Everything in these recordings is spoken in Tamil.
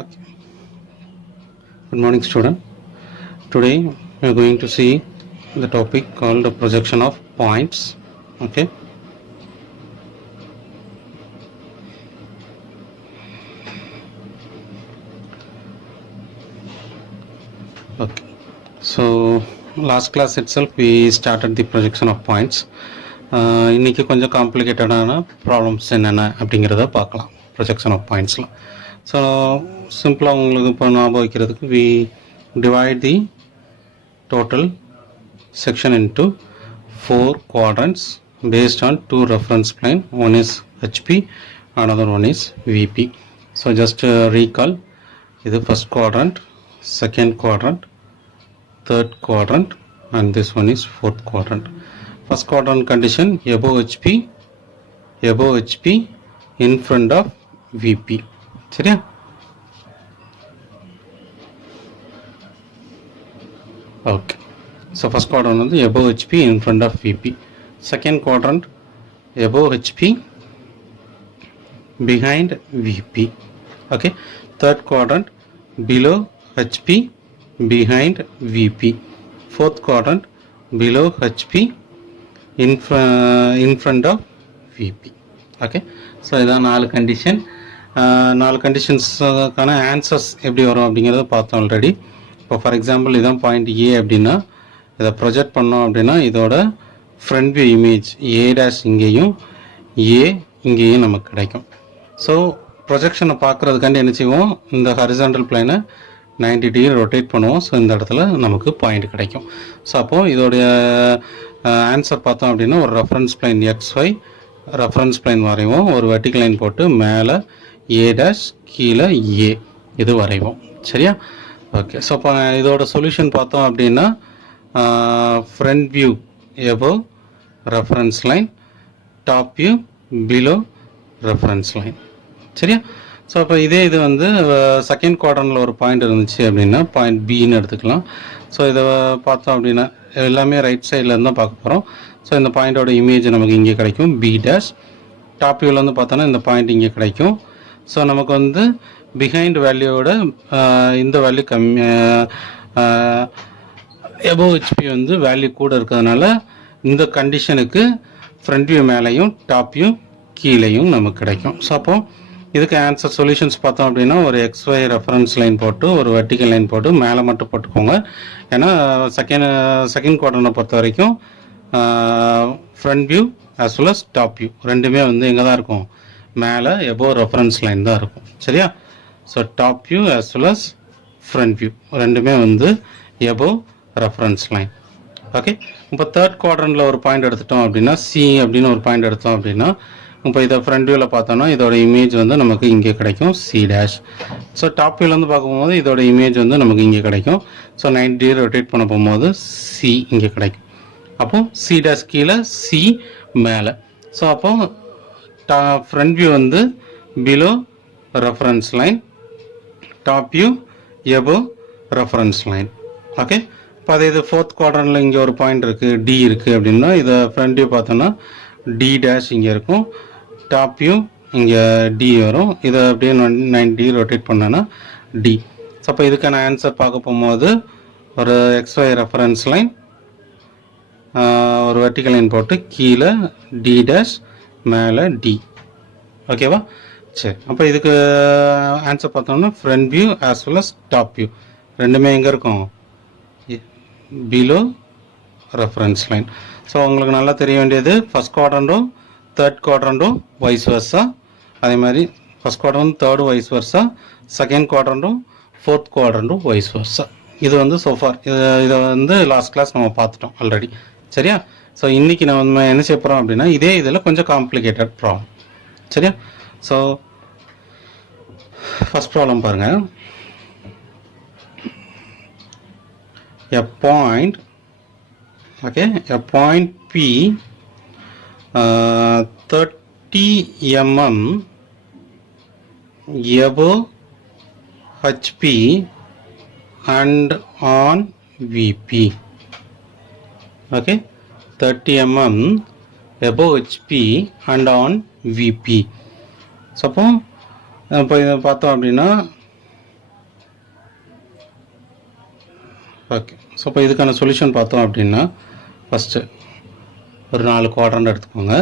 Okay. Good morning, student. Today we are going to see the topic called the projection of points. Okay. Okay. So last class itself we started the projection of points. இன்னைக்கு கொஞ்சம் காம்ப்ளிகேட்டடான ப்ராப்ளம்ஸ் என்னென்ன அப்படிங்கிறத பார்க்கலாம் ப்ரொஜெக்ஷன் ஆஃப் பாயிண்ட்ஸில். ஸோ சிம்பிளாக உங்களுக்கு இப்போ ஞாபகம் வைக்கிறதுக்கு we divide the total section into 4 quadrants based on 2 reference plane. One is HP, another one is VP. So just recall, this is first quadrant, second quadrant, third quadrant, and this one is fourth quadrant. First quadrant condition, above HP in front of VP. சரியா? Okay. So first quadrant is above HP in front of VP. Second quadrant above HP behind VP. Okay. Third quadrant below HP behind VP. Fourth quadrant below HP in front of VP. Okay. So இதான் 4 condition. 4 conditions-க்கான answers எப்படி வரும் அப்படிங்கிறத பார்த்தோம் ஆல்ரெடி. இப்போ ஃபார் எக்ஸாம்பிள் இதான் பாயிண்ட் ஏ அப்படின்னா இதை ப்ரொஜெக்ட் பண்ணோம் அப்படின்னா இதோட front view image A dash இங்கேயும் ஏ இங்கேயும் நமக்கு கிடைக்கும். ஸோ ப்ரொஜெக்ஷனை பார்க்குறதுக்காண்டி என்ன செய்வோம், இந்த ஹரிசாண்டல் பிளைனை 90 டிகிரி ரொட்டேட் பண்ணுவோம். ஸோ இந்த இடத்துல நமக்கு பாயிண்ட் கிடைக்கும். ஸோ அப்போது இதோடைய ஆன்சர் பார்த்தோம் அப்படின்னா ஒரு reference plain XY reference plain வரைவோம், ஒரு வெர்டிகல் லைன் போட்டு மேலே ஏ டேஷ் கீழே ஏ இது வரைவோம். சரியா? ஓகே. ஸோ இப்போ இதோட சொல்யூஷன் பார்த்தோம் அப்படின்னா front view above reference line, top view below reference line. சரியா? ஸோ இப்போ இதே இது வந்து செகண்ட் குவாட்ரண்ட்டில் ஒரு பாயிண்ட் இருந்துச்சு அப்படின்னா பாயிண்ட் பின்னு எடுத்துக்கலாம். ஸோ இதை பார்த்தோம் அப்படின்னா எல்லாமே ரைட் சைடில் இருந்தால் பார்க்க போகிறோம். ஸோ இந்த பாயிண்டோட இமேஜ் நமக்கு இங்கே கிடைக்கும் பி டேஷ். டாப் வியூவில் வந்து பார்த்தோன்னா இந்த பாயிண்ட் இங்கே கிடைக்கும். ஸோ நமக்கு வந்து பிஹைண்ட் வேல்யூவோட இந்த வேல்யூ கம்மி, எபோவ் ஹெச்பி வந்து வேல்யூ கூட இருக்கிறதுனால இந்த கண்டிஷனுக்கு ஃப்ரண்ட் வியூ மேலேயும் டாப் வியூ கீழேயும் நமக்கு கிடைக்கும். ஸோ அப்போது இதுக்கு ஆன்சர் சொல்யூஷன்ஸ் பார்த்தோம் அப்படின்னா ஒரு XY ரெஃபரன்ஸ் லைன் போட்டு ஒரு வெர்டிகல் லைன் போட்டு மேலே மட்டும் போட்டுக்கோங்க. ஏன்னா செகண்ட் குவாட்ரண்ட்டை பொறுத்த வரைக்கும் front view as well as top view ரெண்டுமே வந்து எங்கே தான் இருக்கும், மேலே எபோவ் ரெஃபரன்ஸ் லைன் தான் இருக்கும். சரியா? So top view as well as front view ரெண்டுமே வந்து எபோவ் ரெஃபரன்ஸ் லைன். ஓகே. இப்போ தேர்ட் குவாட்ரண்ட்டில் ஒரு பாயிண்ட் எடுத்துட்டோம் அப்படின்னா சி அப்படின்னு ஒரு பாயிண்ட் எடுத்தோம் அப்படின்னா இப்போ இதை ஃப்ரண்ட் வியூவில் பார்த்தோன்னா இதோட இமேஜ் வந்து நமக்கு இங்கே கிடைக்கும் சி டேஷ். ஸோ டாப் வியூவில் வந்து பார்க்கும்போது இதோட இமேஜ் வந்து நமக்கு இங்கே கிடைக்கும். ஸோ 90 டிகிரி ரொட்டேட் பண்ண போகும்போது சி இங்கே கிடைக்கும். அப்போது சி டேஷ் கீழே சி மேலே. ஸோ அப்போது ஃப்ரண்ட் வியூ வந்து below reference line, top view above reference line. Okay. இப்போ அதே இது ஃபோர்த் குவாட்ரண்ட்டில் இங்கே ஒரு பாயிண்ட் இருக்குது டி இருக்குது அப்படின்னா இதை ஃப்ரண்ட் வியூ பார்த்தோன்னா டி டேஷ் இங்கே இருக்கும், டாப் வியூ இங்கே டி வரும். இதை அப்படியே 90 டிகிரி ரொட்டேட் பண்ணோன்னா டி. ஸோ அப்போ இதுக்கான ஆன்சர் பார்க்க போகும்போது ஒரு XY ரெஃபரன்ஸ் லைன், ஒரு வெர்டிகல் லைன் போட்டு கீழே டி டேஷ் மேலே டி. ஓகேவா? சரி. அப்போ இதுக்கு ஆன்சர் பார்த்தோம்னா front view as well as top view ரெண்டுமே எங்கே இருக்கும், பிலோ ரெஃபரன்ஸ் லைன். ஸோ உங்களுக்கு நல்லா தெரிய வேண்டியது ஃபஸ்ட் குவாட்ரண்ட்டும் தேர்ட் குவாட்ரண்ட்டும் வைஸ் வர்ஸா, அதே மாதிரி first quadrant third vice versa, second குவாட்ரண்ட்டும் ஃபோர்த் குவாட்ரண்ட்டும் வைஸ் வர்ஸா. இது வந்து சோஃபார் இதை வந்து லாஸ்ட் கிளாஸ் நம்ம பார்த்துட்டோம் ஆல்ரெடி. சரியா? ஸோ இன்றைக்கி நம்ம என்ன செய்ய போகிறோம் அப்படின்னா இதே இதில் கொஞ்சம் காம்ப்ளிகேட்டட் ப்ராப்ளம். சரியா? ஸோ ஃபஸ்ட் ப்ராப்ளம் பாருங்கள். A point, okay, a point P 30 mm above HP and on VP. Okay, 30 mm above HP and on VP. Suppose இப்போ இதை பார்த்தோம் அப்படின்னா ஓகே. ஸோ இப்போ இதுக்கான சொல்யூஷன் பார்த்தோம் அப்படின்னா ஃபஸ்ட்டு ஒரு 4 குவாட்ரண்ட் எடுத்துக்கோங்க.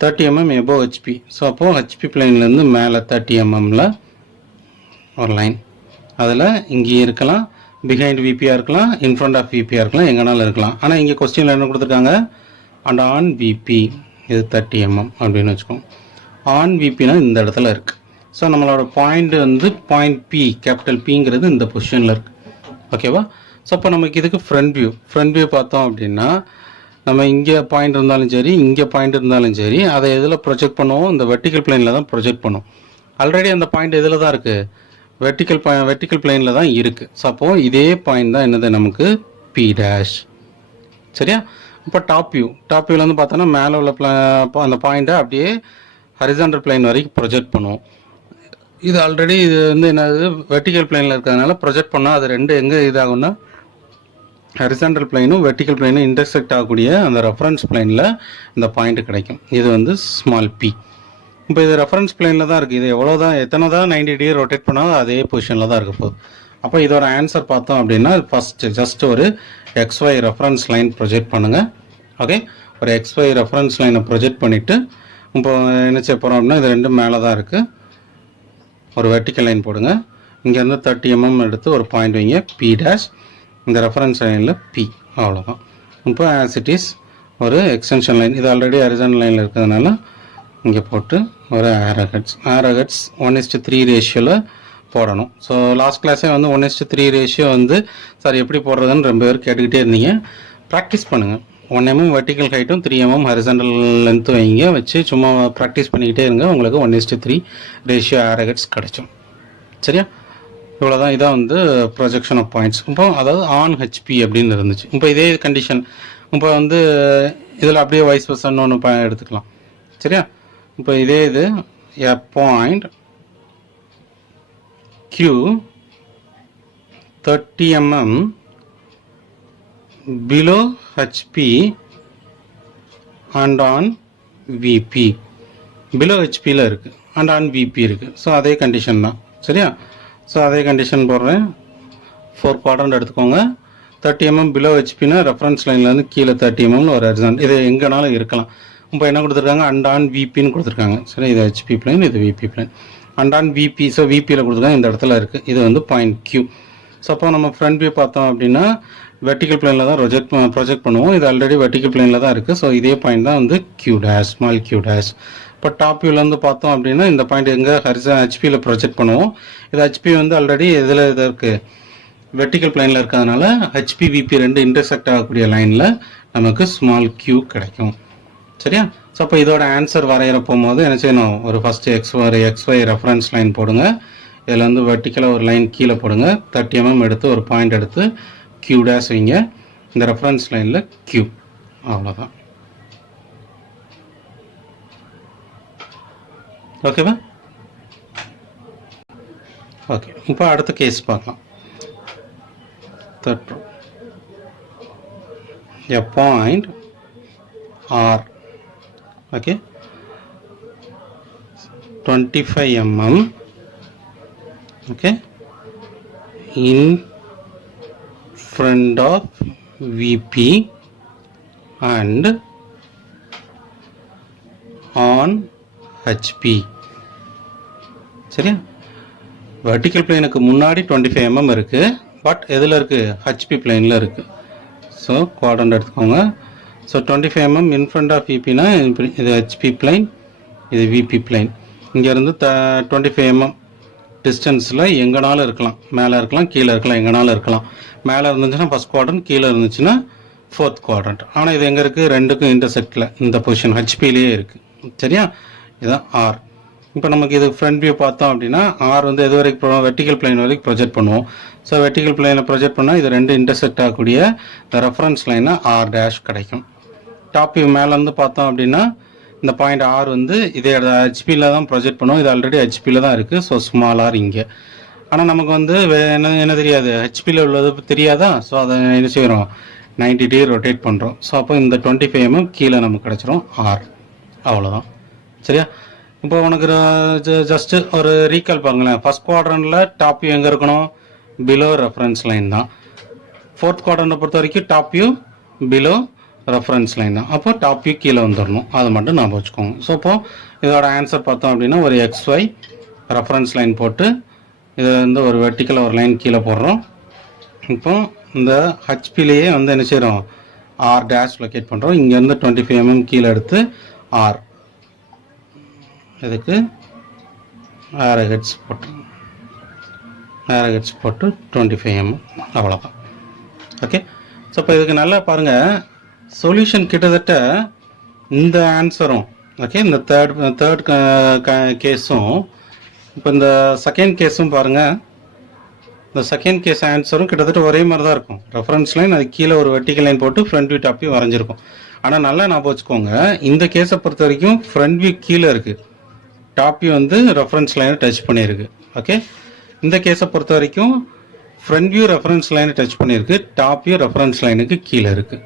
30 mm எபோவ் ஹெச்பி. ஸோ அப்போது ஹெச்பி பிளைன்லேருந்து மேலே 30 mmல ஒரு லைன், அதில் இங்கே இருக்கலாம், பிஹைண்ட் விபியாக இருக்கலாம், இன்ஃப்ரண்ட் ஆஃப் விபியாக இருக்கலாம், எங்கேனாலும் இருக்கலாம். ஆனால் இங்கே கொஸ்டினில் என்ன கொடுத்துருக்காங்க, அண்ட் ஆன் விபி இது 30 mm அப்படின்னு வச்சுக்கோங்க. ஆன் விபினா இந்த இடத்துல இருக்குது. ஸோ நம்மளோட பாயிண்ட் வந்து பாயிண்ட் பி, கேபிட்டல் பிங்கிறது இந்த பொசிஷனில் இருக்குது. ஓகேவா? ஸோ அப்போ நமக்கு இதுக்கு ஃப்ரண்ட் வியூ பார்த்தோம் அப்படின்னா நம்ம இங்கே பாயிண்ட் இருந்தாலும் சரி, இங்கே பாயிண்ட் இருந்தாலும் சரி, அதை எதில் ப்ரொஜெக்ட் பண்ணுவோம், இந்த வெர்டிக்கல் பிளைனில் தான் ப்ரொஜெக்ட் பண்ணுவோம். ஆல்ரெடி அந்த பாயிண்ட் எதில் தான் இருக்குது, வெர்டிக்கல் பிளைனில் தான் இருக்குது. ஸோ அப்போது இதே பாயிண்ட் தான் என்னது நமக்கு பி டேஷ். சரியா? இப்போ டாப் வியூவில் வந்து பார்த்தோன்னா மேலே உள்ள அந்த பாயிண்ட்டை அப்படியே ஹரிசாண்டல் பிளைன் வரைக்கும் ப்ரொஜெக்ட் பண்ணுவோம். இது ஆல்ரெடி இது வந்து என்னது வெர்டிக்கல் பிளைனில் இருக்கிறதுனால ப்ரொஜெக்ட் பண்ணால் அது ரெண்டு எங்கே இதாகும்னா ஹரிசாண்டல் பிளைனும் வெர்டிக்கல் பிளைனும் இன்டர்செக்ட் ஆகக்கூடிய அந்த ரெஃபரன்ஸ் பிளைனில் இந்த பாயிண்ட் கிடைக்கும். இது வந்து ஸ்மால் பி. இப்போ இது ரெஃபரன்ஸ் பிளைனில் தான் இருக்குது. இது எத்தனை தான் 90 டிகிரி ரொட்டேட் பண்ணாலும் அதே பொசிஷனில் தான் இருக்க போகுது. அப்போ இதோட ஆன்சர் பார்த்தோம் அப்படின்னா ஃபஸ்ட்டு ஜஸ்ட் ஒரு XY ரெஃபரன்ஸ் லைன் ப்ரொஜெக்ட் பண்ணுங்கள். ஓகே, ஒரு XY ரெஃபரன்ஸ் லைனை ப்ரொஜெக்ட் பண்ணிவிட்டு இப்போ என்ன செய்ய போகிறோம் அப்படின்னா இது ரெண்டும் மேலே தான் இருக்குது. ஒரு வெர்டிக்கல் லைன் போடுங்க. இங்கேருந்து 30 mm எடுத்து ஒரு பாயிண்ட் வைங்க பி டேஷ். இந்த ரெஃபரன்ஸ் லைனில் பி, அவ்வளோதான். இப்போ ஆஸ் இட் இஸ் ஒரு எக்ஸ்டென்ஷன் லைன், இது ஆல்ரெடி ஹரிசாண்டல் லைனில் இருக்கிறதுனால இங்கே போட்டு ஒரு ஆரோஹெட்ஸ் 1:3 ரேஷியோவில் போடணும். ஸோ லாஸ்ட் கிளாஸே வந்து 1:3 ரேஷியோ வந்து சார் எப்படி போடுறதுன்னு ரொம்ப பேர் கேட்டுக்கிட்டே இருந்தீங்க. ப்ராக்டிஸ் பண்ணுங்கள். 1 mm வெர்டிக்கல் ஹைட்டும் 3 mm ஹரிசாண்டல் லென்த்து வைங்க, வச்சு சும்மா ப்ராக்டிஸ் பண்ணிக்கிட்டே இருங்க. உங்களுக்கு 1:3 ரேஷியோ ஆரோஹெட்ஸ் கிடைக்கும். சரியா? இவ்வளோதான். இதான் வந்து ப்ரொஜெக்ஷன் ஆஃப் பாயிண்ட்ஸ். இப்போ அதாவது ஆன் ஹெச்பி அப்படின்னு இருந்துச்சு. இப்போ இதே கண்டிஷன் இப்போ வந்து இதில் அப்படியே வைஸ் வர்சான்னு ஒன்று எடுத்துக்கலாம். சரியா? இப்போ இதே இது எ point Q 30 mm below HP and on VP. below HPயில் இருக்குது and on VP இருக்குது. ஸோ அதே கண்டிஷன் தான். சரியா? ஸோ அதே கண்டிஷன் போடுறேன். 4 குவாட்ரண்ட் எடுத்துக்கோங்க. 30 mm பிலோ ஹெச்பின்னா ரெஃபரன்ஸ் லைன்லேருந்து கீழே 30 mm ஒரு ஹரிசாண்டல், இது எங்கேனாலும் இருக்கலாம். இப்போ என்ன கொடுத்துருக்காங்க, அண்ட் ஆன் விபின்னு கொடுத்துருக்காங்க. சரி, இது ஹெச்பி பிளைன், இது VP plane. And on VP, so விபியில் கொடுத்துருக்காங்க, இந்த இடத்துல இருக்குது. இது வந்து பாயிண்ட் Q. ஸோ அப்போ நம்ம ஃப்ரண்ட் வியூ பார்த்தோம் அப்படின்னா வெர்டிக்கல் பிளைனில் தான் ப்ரொஜெக்ட் பண்ணுவோம். இது ஆல்ரெடி வெர்டிக்கல் பிளைனில் தான் இருக்குது. ஸோ இதே பாயிண்ட் தான் வந்து Q dash, small Q dash. இப்போ டாப் வியூலேருந்து பார்த்தோம் அப்படின்னா இந்த பாயிண்ட் எங்கே ஹெச்பியில் ப்ரொஜெக்ட் பண்ணுவோம். இது ஹெச்பி வந்து ஆல்ரெடி இதில் இது இருக்குது, வெர்டிக்கல் பிளைனில் இருக்கிறதுனால ஹெச்பி விபி ரெண்டு இன்டர்செக்ட் ஆகக்கூடிய லைனில் நமக்கு ஸ்மால் Q கிடைக்கும். சரியா? ஸோ அப்போ இதோட ஆன்சர் வரைகிற போகும்போது என்ன செய்யணும், ஒரு ஃபஸ்ட்டு XY ரெஃபரன்ஸ் லைன் போடுங்க. இதில் வந்து வெர்டிக்கலாக ஒரு லைன் கீழே போடுங்க. 30 mm எடுத்து ஒரு பாயிண்ட் எடுத்து Q டேஷ் வைங்க. இந்த ரெஃபரன்ஸ் லைனில் Q, அவ்வளோதான். ஓகேவா? ஓகே, இப்போ அடுத்த கேஸ் பார்க்கலாம். Third, a point R, okay, 25 mm, okay, in front of VP and on HP. சரியா? வெர்டிக்கல் பிளைனுக்கு முன்னாடி 25 mm இருக்குது, பட் எதில் இருக்குது, ஹெச்பி பிளைனில் இருக்குது. ஸோ குவாட்ரண்ட் எடுத்துக்கோங்க. So 25 mm in front of விபினா இது ஹெச்பி பிளைன், இது விபி பிளைன். இங்கேருந்து 25 mm டிஸ்டன்ஸில் எங்கேனாலும் இருக்கலாம், மேலே இருக்கலாம், கீழே இருக்கலாம், எங்கேனாலும் இருக்கலாம். மேலே இருந்துச்சுன்னா ஃபஸ்ட் குவாட்ரண்ட், கீழே இருந்துச்சுன்னா 4th குவாட்ரண்ட். ஆனால் இது எங்கே இருக்குது, ரெண்டுக்கும் இன்டர்செக்டில் இந்த பொசிஷன் ஹெச்பிலேயே இருக்குது. சரியா? இதுதான் ஆர். இப்போ நமக்கு இது ஃப்ரண்ட் வியூ பார்த்தோம் அப்படின்னா ஆர் வந்து எது வரைக்கும் வெர்டிக்கல் பிளைன் வரைக்கும் ப்ரொஜெக்ட் பண்ணுவோம். ஸோ வெர்டிக்கல் பிளைனை ப்ரொஜெக்ட் பண்ணால் இது ரெண்டு இன்டர்செக்ட் ஆகக்கூடிய இந்த ரெஃபரன்ஸ் லைனை ஆர் டேஷ் கிடைக்கும். டாப் வியூ மேலேருந்து பார்த்தோம் அப்படின்னா இந்த பாயிண்ட் ஆர் வந்து இதே ஹெச்பியில் தான் ப்ரொஜெக்ட் பண்ணுவோம். இது ஆல்ரெடி ஹெச்பியில் தான் இருக்குது. ஸோ ஸ்மால் ஆர் இங்கே. ஆனால் நமக்கு வந்து என்ன தெரியாது, ஹெச்பியில் உள்ளது தெரியாதா? ஸோ அதை என்ன செய்கிறோம், 90 டிகிரி ரொட்டேட் பண்ணுறோம். ஸோ அப்போ இந்த 25 mm கீழே நமக்கு கிடச்சிரும் ஆர், அவ்வளோதான். சரியா? இப்போ உனக்கு ஜஸ்ட்டு ஒரு ரீகால் பாருங்களேன். ஃபஸ்ட் குவாட்ரண்ட்டில் டாப் வியூ எங்கே இருக்கணும், பிலோ ரெஃபரன்ஸ் லைன் தான். ஃபோர்த் குவாட்ரண்ட்டை பொறுத்த வரைக்கும் top view below reference line தான். அப்போ டாப் வியூ கீழே வந்துடணும், அது மட்டும் ஞாபகம் வச்சுக்கோங்க. ஸோ இப்போ இதோட ஆன்சர் பார்த்தோம் அப்படின்னா ஒரு XY ரெஃபரன்ஸ் லைன் போட்டு இதை வந்து ஒரு வெர்டிக்கல் ஒரு லைன் கீழே போடுறோம். இப்போ இந்த ஹச்பிலேயே வந்து என்ன செய்கிறோம், ஆர் டேஷ் லொக்கேட் பண்ணுறோம். இங்கேருந்து 25 mm கீழே எடுத்து ஆர் இதுக்கு ஆரகட்ஸ் போட்டு 25 mm அவ்வளோதான். ஓகே, ஸோ இப்போ இதுக்கு நல்லா பாருங்கள், சொல்யூஷன் கிட்டத்தட்ட இந்த ஆன்சரும் ஓகே, இந்த தேர்ட் கேஸும் இப்போ இந்த செகண்ட் கேஸும் பாருங்கள், இந்த செகண்ட் கேஸ் ஆன்சரும் கிட்டத்தட்ட ஒரே மாதிரி தான் இருக்கும். ரெஃபரன்ஸ் லைன் அது கீழே ஒரு வெர்டிக்கல் லைன் போட்டு ஃப்ரண்ட் வியூ டாப் வியூ வரைஞ்சிருக்கும். ஆனால் நல்லா ஞாபகம் வச்சுக்கோங்க, இந்த கேஸை பொறுத்த வரைக்கும் ஃப்ரண்ட் வியூ கீழே இருக்குது, டாப் வியூ வந்து ரெஃபரன்ஸ் லைனை டச் பண்ணியிருக்கு. ஓகே, இந்த கேஸை பொறுத்த வரைக்கும் ஃப்ரண்ட் வியூ ரெஃபரன்ஸ் லைனை டச் பண்ணியிருக்கு, டாப் வியூ ரெஃபரன்ஸ் லைனுக்கு கீழே இருக்குது.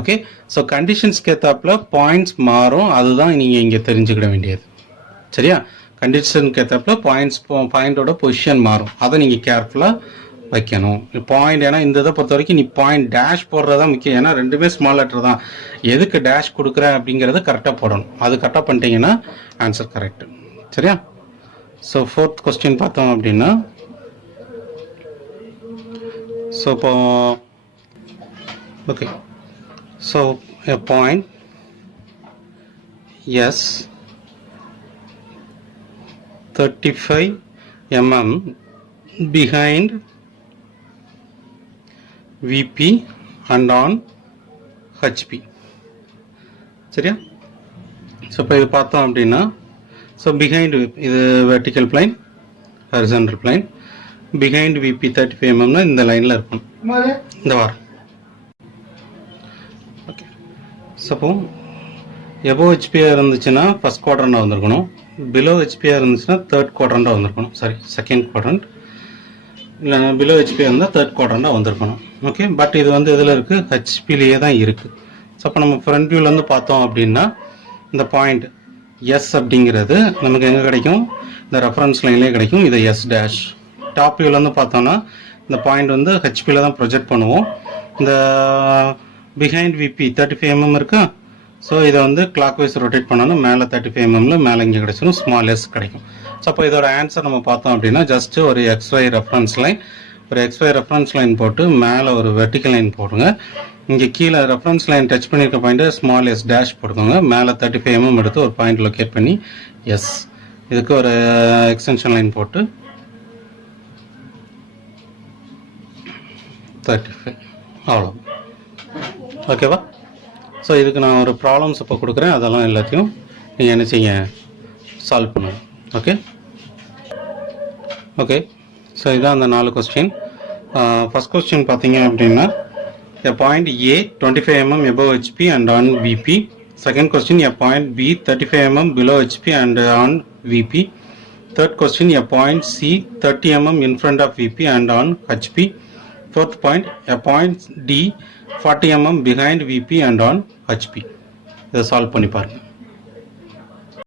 ஓகே, ஸோ கண்டிஷன்ஸ்க்கு ஏற்றாப்புல பாயிண்ட்ஸ் மாறும், அதுதான் நீங்கள் இங்கே தெரிஞ்சுக்கிட வேண்டியது. சரியா, கண்டிஷனுக்கு ஏற்றப்பல பாயிண்டோட பொசிஷன் மாறும், அதை நீங்கள் கேர்ஃபுல்லாக வைக்கணும். பாயிண்ட் ஏன்னா இந்த இதை பொறுத்த வரைக்கும் நீ பாயிண்ட் டேஷ் போடுறது தான் முக்கியம். ஏன்னா ரெண்டுமே ஸ்மால் லெட்டர் தான், எதுக்கு டேஷ் கொடுக்குற அப்படிங்கிறது கரெக்டாக போடணும். அது கரெக்டாக பண்ணிட்டீங்கன்னா ஆன்சர் கரெக்ட். சரியா, ஸோ ஃபோர்த் கொஸ்டின் பார்த்தோம் அப்படின்னா, ஸோ இப்போ okay, so a point S 35 mm behind VP and on HP. சரியா, ஸோ இப்போ இது பார்த்தோம் அப்படின்னா, ஸோ பிஹைண்ட் இது vertical plane, horizontal plane, behind VP 35 mm இந்த லைனில் இருக்கும், இந்த வாரம். ஓகே, ஸோ இப்போ எபோவ் ஹெச்பியாக இருந்துச்சுன்னா ஃபஸ்ட் குவாட்ரண்ட்டாக வந்திருக்கணும், பிலோ ஹெச்பியாக இருந்துச்சுன்னா தேர்ட் குவாட்ரண்ட்டாக வந்திருக்கணும். சாரி, செகண்ட் குவாட்ரண்ட், இல்லை பிலோ ஹெச்பியாக இருந்தால் தேர்ட் குவாட்ரண்ட்டாக வந்திருக்கணும். ஓகே, பட் இது வந்து இதில் இருக்குது, ஹெச்பிலேயே தான் இருக்குது. ஸோ அப்போ நம்ம ஃப்ரண்ட் வியூலேருந்து பார்த்தோம் அப்படின்னா இந்த பாயிண்ட் எஸ் அப்படிங்கிறது நமக்கு எங்கே கிடைக்கும், இந்த ரெஃபரன்ஸ் லைன்லேயே கிடைக்கும், இது எஸ் டேஷ். டாப் வியூலேருந்து பார்த்தோன்னா இந்த பாயிண்ட் வந்து ஹெச்பியில் தான் ப்ரொஜெக்ட் பண்ணுவோம். இந்த பிஹைண்ட் விபி 35 mm இருக்கா, ஸோ இதை வந்து கிளாக் வைஸ் ரொட்டேட் பண்ணணும், மேலே 35 mm மேலே இங்கே கிடைச்சிடும், ஸ்மால் எஸ் கிடைக்கும். ஸோ அப்போ இதோட ஆன்சர் நம்ம பார்த்தோம் அப்படின்னா ஜஸ்ட்டு ஒரு XY ரெஃபரன்ஸ் லைன், ஒரு XY ரெஃபரன்ஸ் லைன் போட்டு மேலே ஒரு வெர்டிக்கல் லைன் போடுங்க. இங்கே கீழே ரெஃபரன்ஸ் லைன் டச் பண்ணியிருக்க பாயிண்ட்டு ஸ்மால் எஸ் டேஷ் போட்டுக்கோங்க, மேலே 35 mm எடுத்து ஒரு பாயிண்ட் லொக்கேட் பண்ணி எஸ், இதுக்கு ஒரு எக்ஸ்டென்ஷன் லைன் போட்டு 35 அவ்வளோ. ஓகேவா, ஸோ இதுக்கு நான் ஒரு ப்ராப்ளம்ஸ் இப்போ கொடுக்குறேன், அதெல்லாம் எல்லாத்தையும் நீங்கள் என்ன செய்ய சால்வ் பண்ணுங்கள். ஓகே ஓகே, ஸோ இதான் அந்த 4 கொஸ்டின். ஃபஸ்ட் கொஸ்டின் பார்த்தீங்க அப்படின்னா, a point A 25 mm above HP and on VP. Second question, a point B 35 mm below HP and on VP. Third question, a point C 30 mm in front of VP and on HP. Fourth point, a point D 40 mm behind VP and on HP. இதை சால்வ் பண்ணி பாருங்கள்.